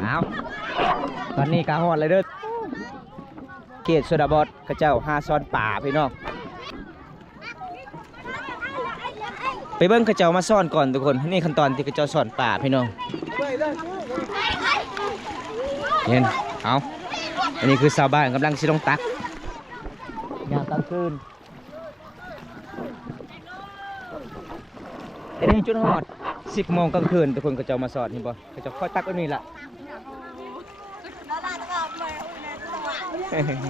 เอาตอนนี้กาฮอดเลยเด้อเขตชนบทกระเจ้าหาซ้อนป่าพี่น้องไปเบิ้งกระเจ้ามาซ่อนก่อนทุกคนนี่ขั้นตอนที่กระเจ้าซ่อนป่าพี่น้องเห็นเอาอันนี้คือชาวบ้านกำลังสิลงตักยามกลางคืนอันนี้จุดฮอด10 โมงกลางคืนทุกคนกระเจ้ามาซ่อนเห็นบ่กระเจ้าค่อยตักไว้นี่ละ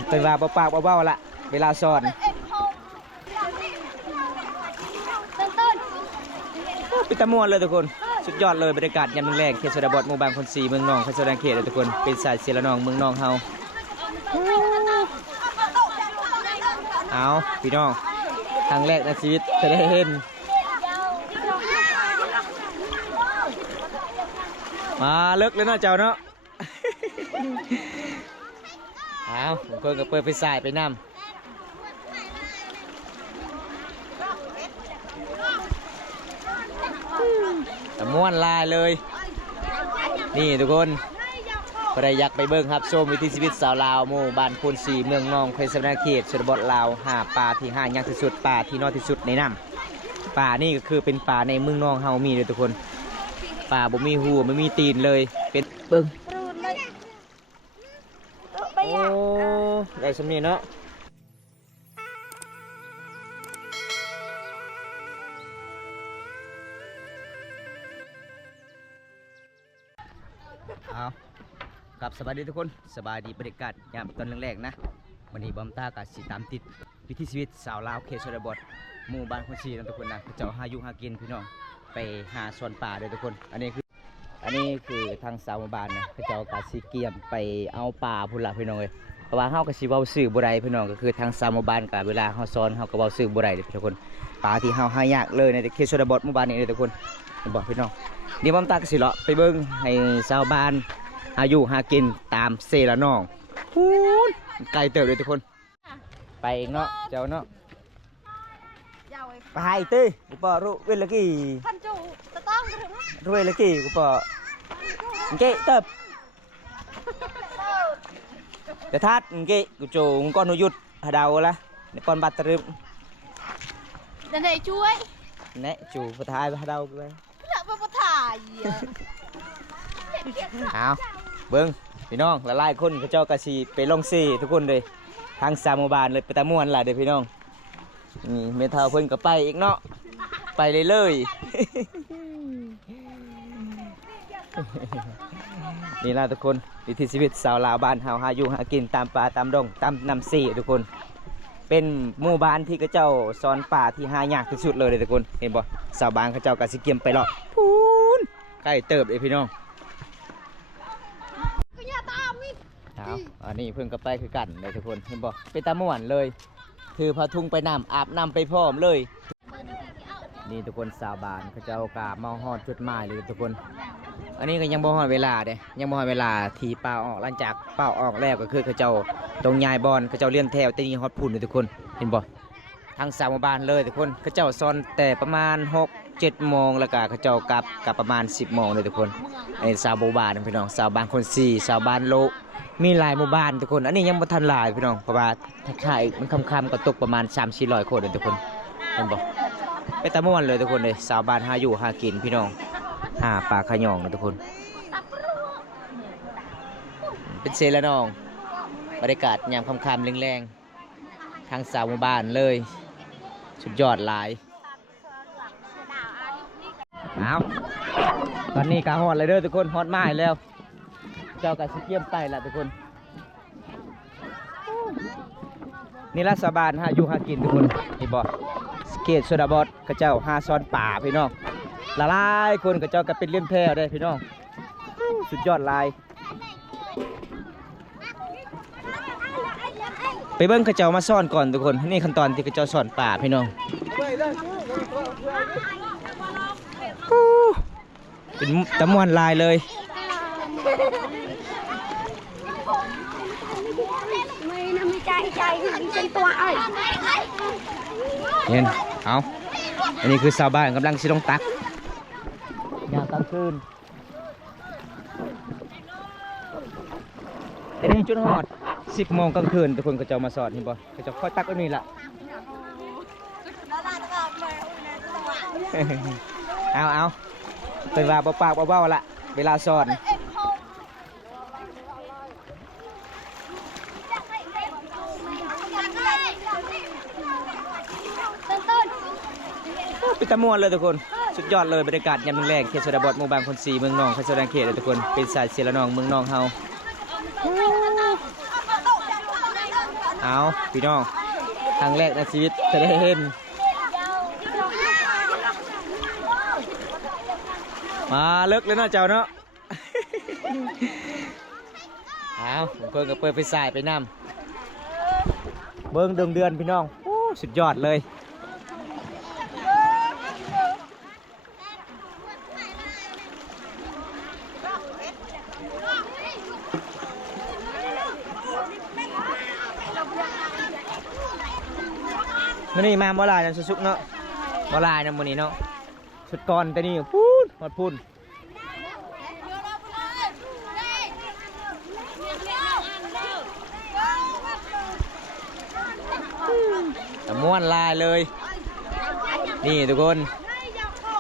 เป็นว่าเปล่าๆเบาๆละเวลาซ่อนปิตะม่วนเลยทุกคนสุดยอดเลยบรรยากาศยามแรงเขตชนบทหมู่บ้านคน4เมืองนองเขตชนเขตเลยทุกคนเป็นสายเสียละนองเมืองนองเฮาเอาพี่น้องครั้งแรกในชีวิตจะได้เห็นมาเลิกเลยเนาะเจ้าเนาะเอาผมก็เปิดไปสายไปน้ำแต่ม้วนลายเลยนี่ทุกคนใครอยากไปเบิ้งครับชมวิถีชีวิตสาวลาวหมู่บ้านคน4เมืองนองเขตชนเขตชนบทลาวหาปลาที่หายากที่สุดปลาที่น้อยที่สุดในน้ำปลานี่ก็คือเป็นปลาในเมืองนองเฮามีเลยทุกคนปลาบ่มีหูไม่มีตีนเลยเป็นเบิ้งโอ้ได้สำเนียงเนาะเอากับสบายดีทุกคนสบายดีบรรยากาศยามตอนแรกๆนะวันนี้บอมตากาสีตามติดวิถีชีวิตสาวลาวเขตชนบทหมู่บ้านคน4นะทุกคนนะเจ้าหาอยู่หากินพี่น้องไปหาสวนป่าเลยทุกคนอันนี้คือทางสาวหมู่บ้านนะเจ้ากาสีเกียมไปเอาป่าพุ่นละพี่น้องเลยเพราะว่าเฮาก็สิเว้าซื่อบ่ได้พี่น้องก็คือทางสาวหมู่บ้านก็เวลาเฮาสอนเฮาก็เว้าซื่อบ่ได้ทุกคนป่าที่เฮาหายากเลยในเขตชนบทหมู่บ้านนี้เลยทุกคนบอกพี่น้องเดี๋ยวบอมตาก็สิเลาะไปเบิ่งให้ชาวบ้านหาอยู่หากินตามเซละน้องไกลเติบเลยทุกคนไปเองเนาะเจ้าเนาะไปตีกูปอรู้เวลากี่พันจูตะต้องถึงรู้เวลากี่กูปอเก๋เติบแต่ทัดเก๋กูจูงก้อนนุยุดหาดาวละในก้อนบัตรรึมเดี๋ยวไหนช่วยเนี่ยจูปะทายหาดาวไปเลือกปะทายเอาเบิ้งพี่น้องหลายคนเขาเจ้ากะสีไปลงซีทุกคนเลยทางสามหมู่บ้านเลยไปตะม่วนล่ะเด้อพี่น้องนี่เมทัลเพิ่นก็ไปอีกเนาะไปเลยนี่ล่ะทุกคนวิถีชีวิตสาวลาวบ้านเฮาหาอยู่หากินตามป่าตามดงตามน้ำซีทุกคนเป็นหมู่บ้านที่เขาเจ้าสอนป่าที่หายากที่สุดเลยทุกคนเห็นบ่สาวบ้านเขาเจ้ากะสิเกียมไปเลาะพูนใกล้เติบเลยพี่น้องอันนี้เพิ่งก็ไปคือกันเลยทุกคนเห็นบ่เป็นตาม่วนเลยถือผ้าทุ่งไปน้ำอาบน้ำไปพร้อมเลยนี่ทุกคนสาวบ้านเขาเจ้ากามาฮอดจุดหมายเลยทุกคนอันนี้ก็ยังบ่ฮอดเวลาเด้ยังบ่ฮอดเวลาที่เป่าออกหลังจากเป่าออกแล้วก็คือเขาเจ้าตรงยายบอลเขาเจ้าเลี้ยงแถวแต่นี่ฮอดพุ่นเลยทุกคนเห็นบ่ทางสาวบ้านเลยทุกคนเขาเจ้าซ้อนแต่ประมาณ6-7 โมงแล้วก็เขาเจ้ากลับประมาณ10 โมงเลยทุกคนไอ้สาวบ้านพี่น้องสาวบ้านคน4สาวบ้านโลมีหลายหมู่บ้านทุกคนอันนี้ยังบ่ทันหลายพี่น้องเพราะว่าถ้าใช่มันค่ำๆก็ตกประมาณ300-400 คนเลยทุกคนเห็นบ่ไปตะม่วนเลยทุกคนเลยสาวบ้านหาอยู่หากินพี่น้องหาปลาขยองเลยทุกคนเป็นเซละน้องบรรยากาศยามค่ำๆแรงๆทางสาวหมู่บ้านเลยสุดยอดหลายเอาตอนนี้กาฮอดเลยเด้อทุกคนฮอดไม้แล้วเจ้ากับสิเกียมไตละทุกคนนี่ละสบานหาอยู่หากินทุกคนนี่บ่เขตชนบทกระเจ้าหาซ้อนป่าพี่น้องละลายคนกระเจ้าก็เป็นเลี้ยงแพร่ได้พี่น้องสุดยอดลายไปเบิ้งกระเจ้ามาซ่อนก่อนทุกคนนี่ขั้นตอนที่กระเจ้าซ่อนป่าพี่น้องเป็นตะม่วนลายเลยเห็นเอาอันนี้คือชาวบ้านกำลังสิลงตักยามกลางคืน แต่นี่จุดฮอด10 โมงกลางคืนทุกคนก็จะมาสอดนี่บ่ก็จะค่อยตักไว้นี่ล่ะเอาเป็นว่าปากเบาๆละเวลาสอนเป็นตะมวนเลยทุกคนสุดยอดเลยบรรยากาศยามแรงเขตชนบทหมู่บ้านคน4เมืองนองเขตชนเขตเลยทุกคนเป็นสายเสียละนองเมืองนองเฮาเอาพี่น้องครั้งแรกในชีวิตจะได้เห็นมาเลิกเลยเนาะเจ้าเนาะเอาเพิ่งก็เปิดไปสายไปน้ำเบิ้งเดือนพี่น้องสุดยอดเลยมื่อนี้มาบ่ลายจังสุกเนาะบ่ลายนะมื่อนี้เนาะสุดก่อนแต่นี่พูนหมดพูนแต่ม้วนลายเลยนี่ทุกคน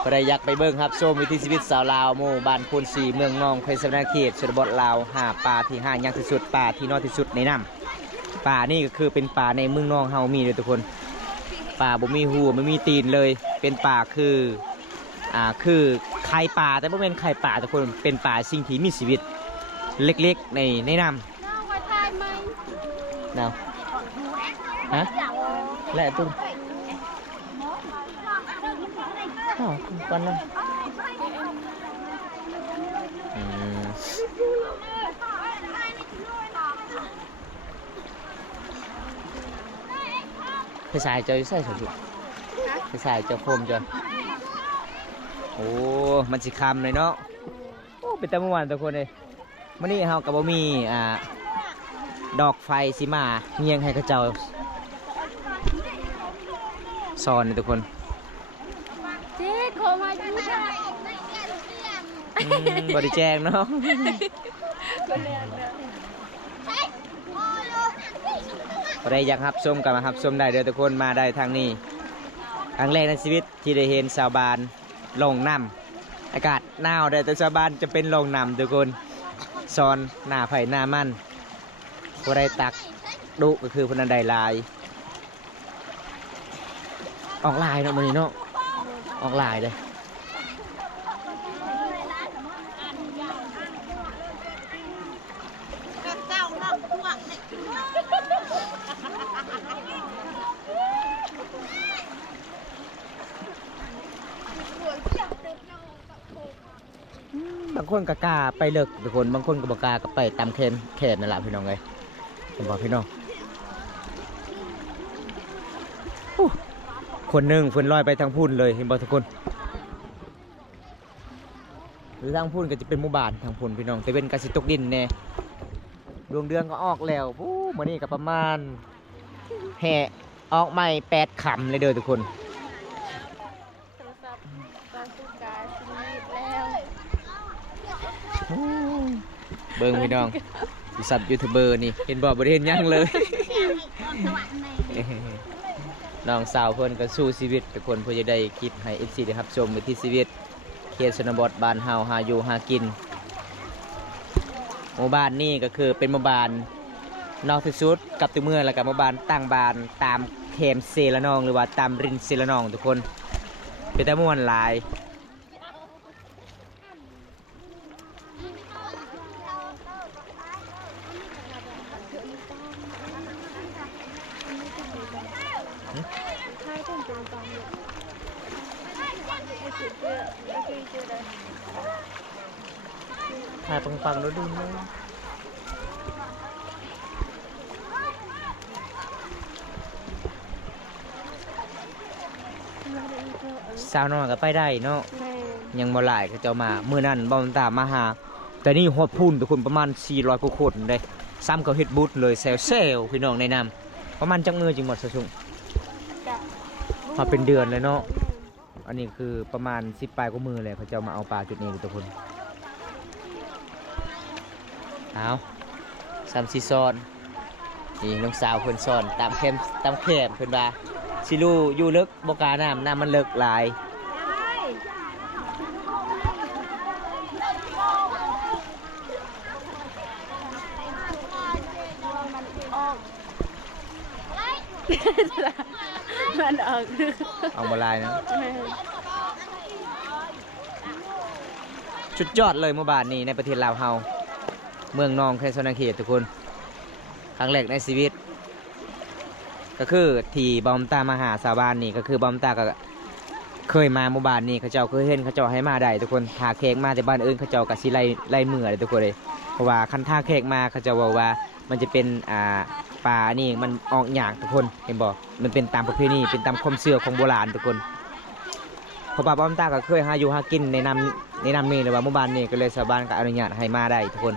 ใครอยากไปเบิ่งครับชมวิถีชีวิตสาวลาวหมู่บ้านพูน4เมืองนองเขตสนเขตชนบทลาวหาปลาที่หายากที่สุดปลาที่น้อยที่สุดในน้ำปลานี่ก็คือเป็นปลาในเมืองนองเฮามีเลยทุกคนป่าบ่มีหัวไม่มีตีนเลยเป็นป่าคือไข่ป่าแต่ไม่เป็นไข่ป่าทุกคนเป็นป่าสิ่งที่มีชีวิตเล็กๆในน้ำน้ำฮะแหละตุ้มก่อนนะไปสายเจอใส่สุดไปสายเจอโคมเจอโอ้มันสิคำเลยเนาะโอ้เป็นตะมวนทุกคนเลยมื่อนี้เฮากับบ่มีดอกไฟสิมาเงียงให้กระเจ้าซอนทุกคนเจ๊โคมาดูค่ะบริแจงเนาะใครอยากรับชมกับมารับชมได้เด้อทุกคนมาได้ทางนี้ครั้งแรกในชีวิตที่ได้เห็นชาวบ้านลงน้ำอากาศหนาวแต่ชาวบ้านจะเป็นลงน้ำทุกคนซอนหน้าไผ่หน้ามันผู้ใดตักดุก็คือผู้นั้นได้ลายออกลายเนาะมันนี่เนาะออกลายเลยบางคนก็กล้าไปเลิกทุกคนบางคนก็บอกกล้าก็ไปตามแคนนั่นแหละพี่น้องเลยผมบอกพี่น้องคนหนึ่งฝนลอยไปทางพุ่นเลยเห็นบอกทุกคนหรือทางพุ่นก็จะเป็นหมู่บ้านทางพุ่นพี่น้องแต่เป็นกสิตกดินแน่ดวงเดือนก็ออกแล้วมื่อนี้ก็ประมาณแห่ออกใหม่8 ขำเลยเด้อทุกคนเบิ้งพี่น้องสับยูทูบเบอร์นี่เห็นบอกบริเวณยังเลยน้องสาวเพื่อนก็สู้ชีวิตทุกคนเพื่อจะได้คลิปให้เอฟซีได้รับชมวิถีชีวิตเขตชนบทบ้านเฮาหาอยู่หากินหมู่บ้านนี่ก็คือเป็นหมู่บ้านนอกที่สุดกับตัวเมืองแล้วกับหมู่บ้านตั้งบ้านตามเขมเซละนองหรือว่าตามรินเซละนองทุกคนเป็นแต่ม่วนหลายถ่ายปังๆแล้วดูนะสาวน้อยก็ไปได้เนาะยังบ่หลายก็จะมาเมื่อนั้นบ่ตามมาหาแต่นี่ฮอดพุ่นทุกคนประมาณ400 กว่าคนเลยซ้ำเขาเฮ็ดบูธเลยเซลพี่น้องในน้ำประมาณจังมือจริงหมดสะชุงมาเป็นเดือนเลยเนาะอันนี้คือประมาณ10 ปลายกว่ามือเลยเขาจะมาเอาปลาจุดนี้ทุกคนเอาส 3-4ซ้อนนี่น้องสาวเพิ่นซ้อนตามแคมเพิ่นว่าสิรู้อยู่ลึกบ่กล้าน้ำมันลึกหลายมันออก เอาบ่หลายนะสุดยอดเลยเมื่อบานนี้ในประเทศลาวเฮาเมืองนองแค่สนาเขตทุกคนครั้งแรกในชีวิตก็คือที่บอมตามาหาสาวบ้านนี่ก็คือบอมตาก็เคยมาหมู่บ้านนี่เขาเจ้าเคยเห็นเขาเจ้าให้มาได้ทุกคนทาเค้กมาแต่บ้านอื่นเขาเจ้าก็สิไล่มือเลยทุกคนเลยเพราะว่าคันทาเค้กมาเขาเจ้าบอกว่ามันจะเป็นปลานี่มันออกหยากทุกคนเห็นบอกมันเป็นตามประเพณีเป็นตามความเชื่อของโบราณทุกคนเพราะว่าบอมตาก็เคยหาอยู่หากินในน้ำนี่หรือว่าหมู่บ้านนี่ก็เลยชาวบ้านก็อนุญาตให้มาได้ทุกคน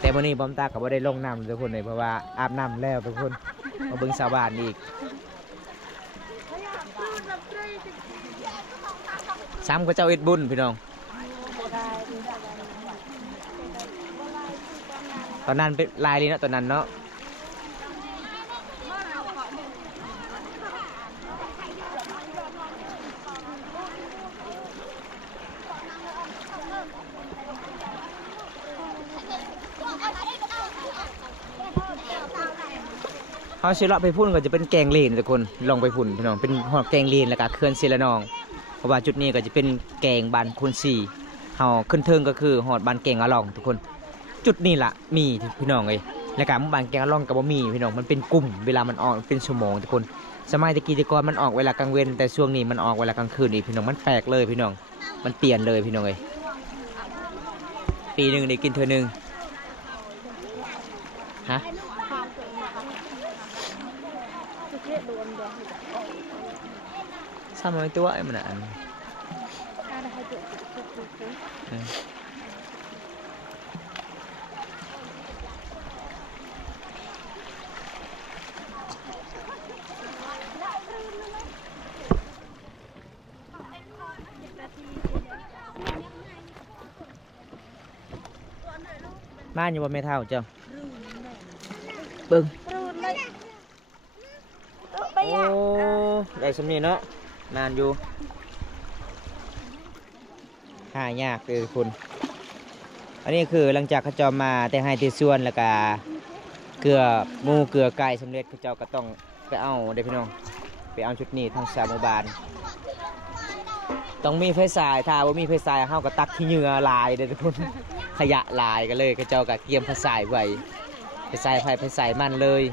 แต่วันนี้บอมตาก็บ่ได้ลงน้ำทุกคนเลยเพราะว่าอาบน้ำแล้วทุกคนมาเบิ่งชาวบ้านอีกซ้ำก็เจ้าเอ็ดบุญพี่น้องตอนนั้นเป็นลายเลยเนาะตอนนั้นเนาะเขาสิเลาะไปพุ่นก็จะเป็นแกงเลนทุกคนลองไปพุ่นพี่น้องเป็นหอดแกงเลนแล้วก็เขื่อนศิลานองเพราะว่าจุดนี้ก็จะเป็นแกงบานคุณสี่เขาขึ้นเทิงก็คือหอดบานแกงอะลองทุกคนจุดนี้ล่ะมีพี่น้องเลยแล้วก็หมู่บ้านแกงอะลองกับบ่มีพี่น้องมันเป็นกลุ่มเวลามันออกเป็นชั่วโมงทุกคนสมัยตะกี้ตะกอนมันออกเวลากลางเว้นแต่ช่วงนี้มันออกเวลากลางคืนอีกพี่น้องมันแปลกเลยพี่น้องมันเปลี่ยนเลยพี่น้องเลยปีหนึ่งได้กินเธอหนึ่งฮะsama itu wak mana anมาอยู่บนเมทัลเจ้าบึ้งโอ้ได้สำนีเนาะนานอยู่หายากเลยคุณอันนี้คือหลังจากเขาเจ้ามาแต่ให้ที่ส่วนแล้วก็เกลือหมูเกลือไก่สำเร็จเขาเจ้าก็ต้องไปเอาเด็กพี่น้องไปเอาชุดนี้ทางสามบาลต้องมีไฟสายถ้าว่ามีไฟสายเข้ากับตักที่เหงื่อลายเด็กทุกคนขยะลายกันเลยเขาเจ้าก็เกียมไฟสายไว้ไฟสายไฟไฟสายมันเลย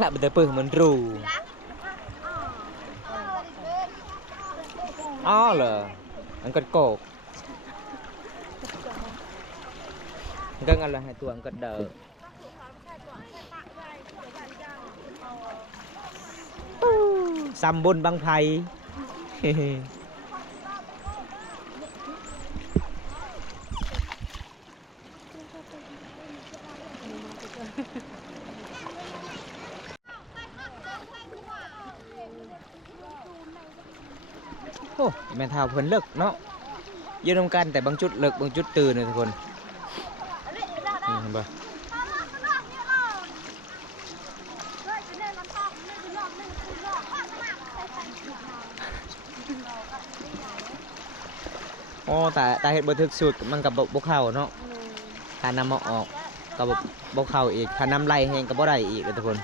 น่ะเป็นแต่ปืนเหมือนรูอ๋อเหรอมันก็โกกมันก็งั้นละให้ตัวมันก็เดอซัมบุญบังไพโอ้แม่เท่าเพิ่นเลิกเนาะยืนตรงกันแต่บางจุดเลิกบางจุดตื่นเลยทุกคนนี่เห็นปะโอ้แต่เห็ดบันทึกสุดมันกับบกเข่าเนาะถ้านำมาออกกับบกเข่าอีกถ้าน้ำไหลแห้งกับบ่ได้อีกเลยทุกคน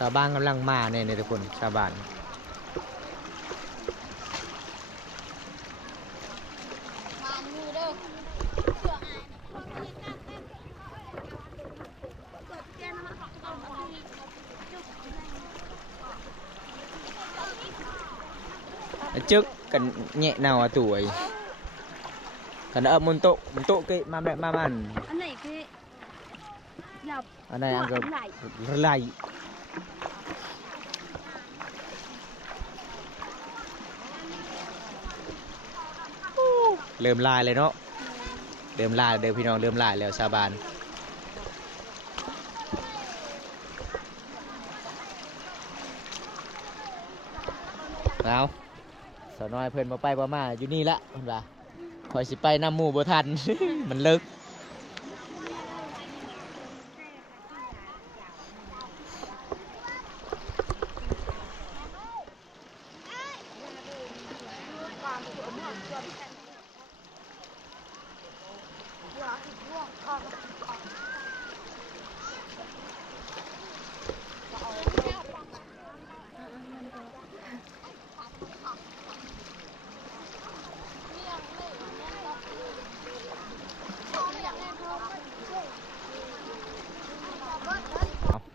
ชาวบ้านกำลังมาเนี่ยทุกคนชาวบ้านจึ๊กกันแง่เนาตัว แต่เออมันโตcái mà mẹ mà ăn อันไหนคือหยับ anh này ăn cái Lại. lạiเริ่มลายเลยเนาะเริ่มลายเดี๋ยวพี่น้องเริ่มลายแล้วชาวบ้านแล้วสาวน้อยเพิ่นมาไปมาอยู่นี่ละเพิ่นว่าคอยสิไปนำหมู่บ่ทัน มันเลิก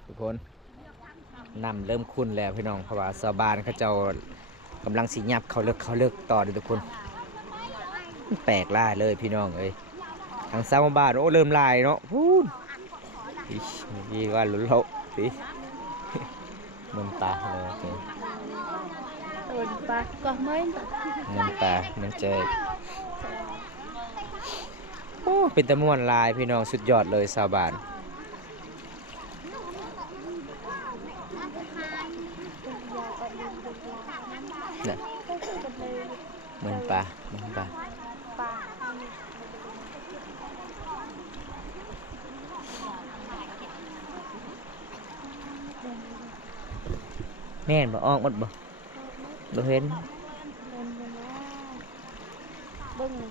ทุกคนนำเริ่มคุ้นแล้วพี่น้องเพราะว่าชาวบ้านเขาเจ้ากำลังสิยับเขาเลิกต่อเด้อทุกคนแปลกล่าเลยพี่น้องเอ้ยทางชาวบ้านโอ้เริ่มลายเนาะพูดพี่ว่าหลุดโลสิ มันตาเลย Rồi bà có mấy tờ มันตามันเจอโอ้เป็นตะม่วนลายพี่น้องสุดยอดเลยชาวบ้านเนี่ยมันปลาแม่นบ่ออกหมดบ่เห็น Bưng này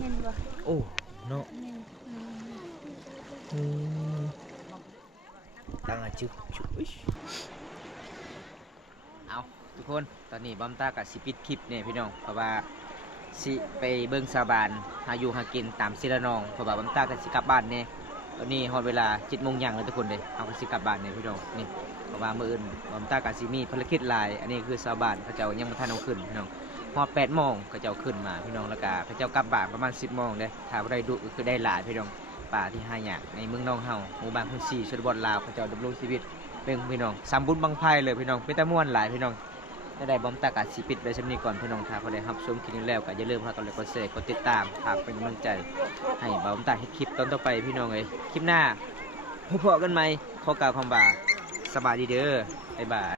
Nhìn vào โอ้เนาะ Nhìn ตั้งจุ๊บเอาทุกคนตอนนี้บอมตากับสิปิดคลิปเนี่ยพี่น้องเพราะว่าสิไปเบิ่งชาวบ้านหาอยู่หากินตามศิลนองเพราะว่าบอมตากับสิกลับบ้านเนี่ยตอนนี้ฮอดเวลา7 โมงยังเลยทุกคนเลยเอาก็สิกลับบ้านเนี่ยพี่น้องนี่เพราะว่ามื้ออื่นบอมตากับสิมีภารกิจหลายอันนี้คือชาวบ้านเขาเจ้ายังบ่ทันเอาขึ้นพี่น้องฮอด8 โมงเขาเจ้าขึ้นมาพี่น้องแล้วก็เขาเจ้ากลับบ้านประมาณ10 โมงเด้ถ้าบ่ได้ดุก็คือได้หลายพี่น้องป่าที่หายากในเมืองน้องเฮาหมู่บ้านพุ่น4ชนบทลาวเขาเจ้าดำรงชีวิตเป็นพี่น้องสามบุญบังไพเลยพี่น้องเป็นตะม่วนหลายพี่น้องได้บอมตากาสิปิดไว้ชั้นนี้ก่อนพี่น้องถ้าเขาได้รับชมคลิปนี้แล้วก็อย่าลืมกดไลค์กดแชร์กดติดตามฝากเป็นกำลังใจให้บอมตาให้คลิปตอนต่อไปพี่น้องเลยคลิปหน้าพบกันใหม่ขอกล่าวคำว่าสบายดีเด้อบ๊ายบาย